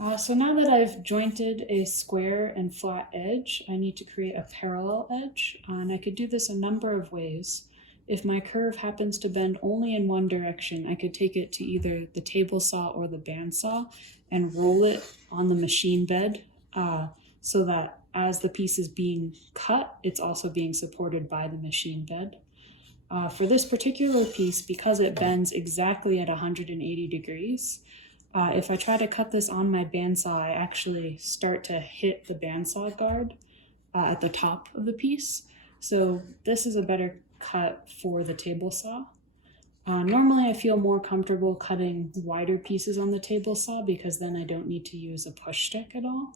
So now that I've jointed a square and flat edge, I need to create a parallel edge. And I could do this a number of ways. If my curve happens to bend only in one direction, I could take it to either the table saw or the bandsaw and roll it on the machine bed so that as the piece is being cut, it's also being supported by the machine bed. For this particular piece, because it bends exactly at 180 degrees, if I try to cut this on my bandsaw, I actually start to hit the bandsaw guard at the top of the piece. So this is a better cut for the table saw. Normally I feel more comfortable cutting wider pieces on the table saw because then I don't need to use a push stick at all.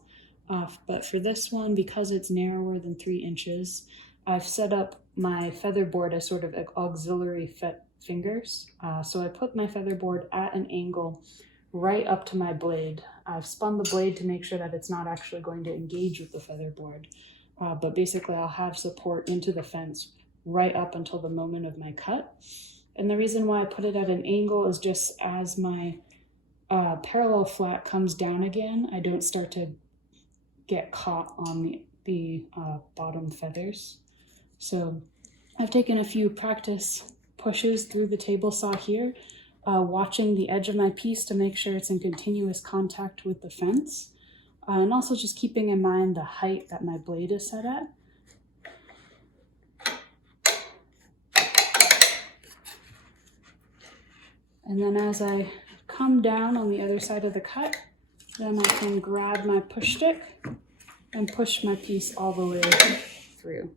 But for this one, because it's narrower than 3 inches, I've set up my featherboard as sort of auxiliary fingers. So I put my featherboard at an angle right up to my blade. I've spun the blade to make sure that it's not actually going to engage with the featherboard. But basically I'll have support into the fence right up until the moment of my cut. And the reason why I put it at an angle is just as my parallel flat comes down again, I don't start to get caught on the bottom feathers. So I've taken a few practice pushes through the table saw here, watching the edge of my piece to make sure it's in continuous contact with the fence, and also just keeping in mind the height that my blade is set at. And then as I come down on the other side of the cut, then I can grab my push stick and push my piece all the way through.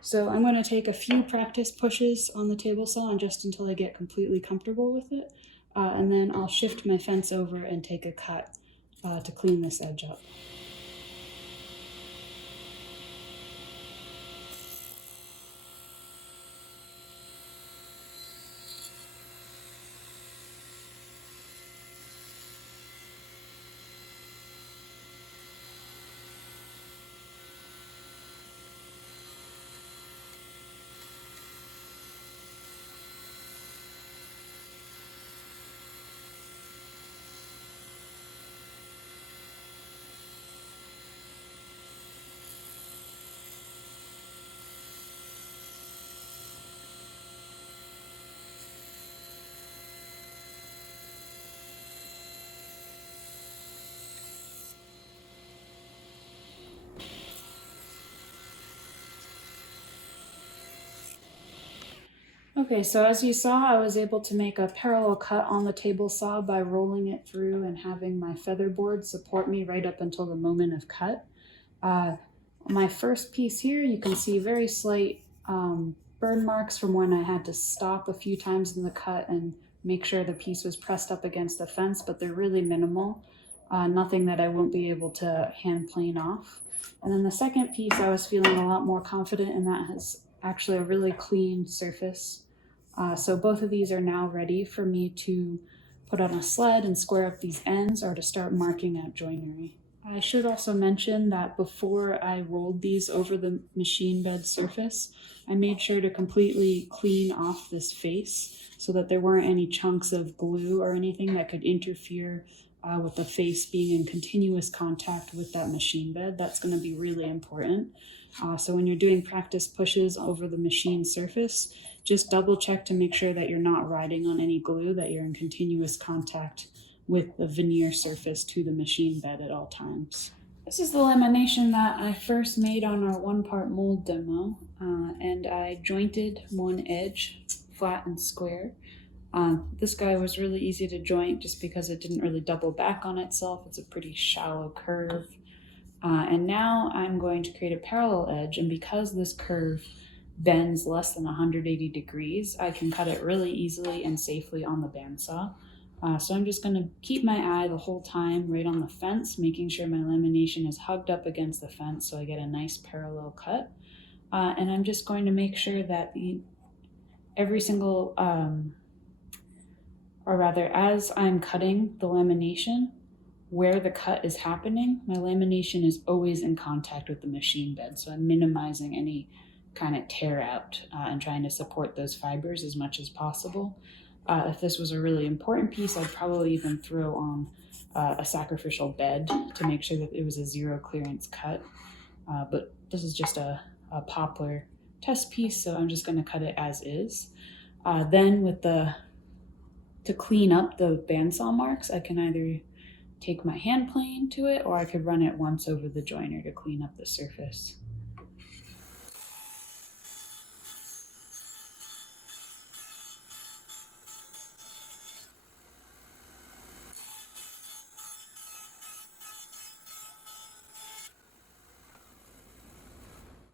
So I'm going to take a few practice pushes on the table saw and just until I get completely comfortable with it. And then I'll shift my fence over and take a cut to clean this edge up. Okay, so as you saw, I was able to make a parallel cut on the table saw by rolling it through and having my featherboard support me right up until the moment of cut. My first piece here, you can see very slight burn marks from when I had to stop a few times in the cut and make sure the piece was pressed up against the fence, but they're really minimal. Nothing that I won't be able to hand plane off. And then the second piece, I was feeling a lot more confident, and that has actually a really clean surface. So both of these are now ready for me to put on a sled and square up these ends or to start marking out joinery. I should also mention that before I rolled these over the machine bed surface, I made sure to completely clean off this face so that there weren't any chunks of glue or anything that could interfere with the face being in continuous contact with that machine bed. That's going to be really important. So when you're doing practice pushes over the machine surface, just double check to make sure that you're not riding on any glue, that you're in continuous contact with the veneer surface to the machine bed at all times. This is the lamination that I first made on our one-part mold demo, and I jointed one edge flat and square. This guy was really easy to joint just because it didn't really double back on itself. It's a pretty shallow curve. And now I'm going to create a parallel edge, and because this curve bends less than 180 degrees, I can cut it really easily and safely on the bandsaw. So I'm just going to keep my eye the whole time right on the fence, making sure my lamination is hugged up against the fence so I get a nice parallel cut. And I'm just going to make sure that every single, or rather as I'm cutting the lamination, where the cut is happening, my lamination is always in contact with the machine bed. So I'm minimizing any kind of tear out and trying to support those fibers as much as possible. If this was a really important piece, I'd probably even throw on a sacrificial bed to make sure that it was a zero clearance cut. But this is just a poplar test piece, so I'm just going to cut it as is. Then to clean up the bandsaw marks, I can either take my hand plane to it, or I could run it once over the joiner to clean up the surface.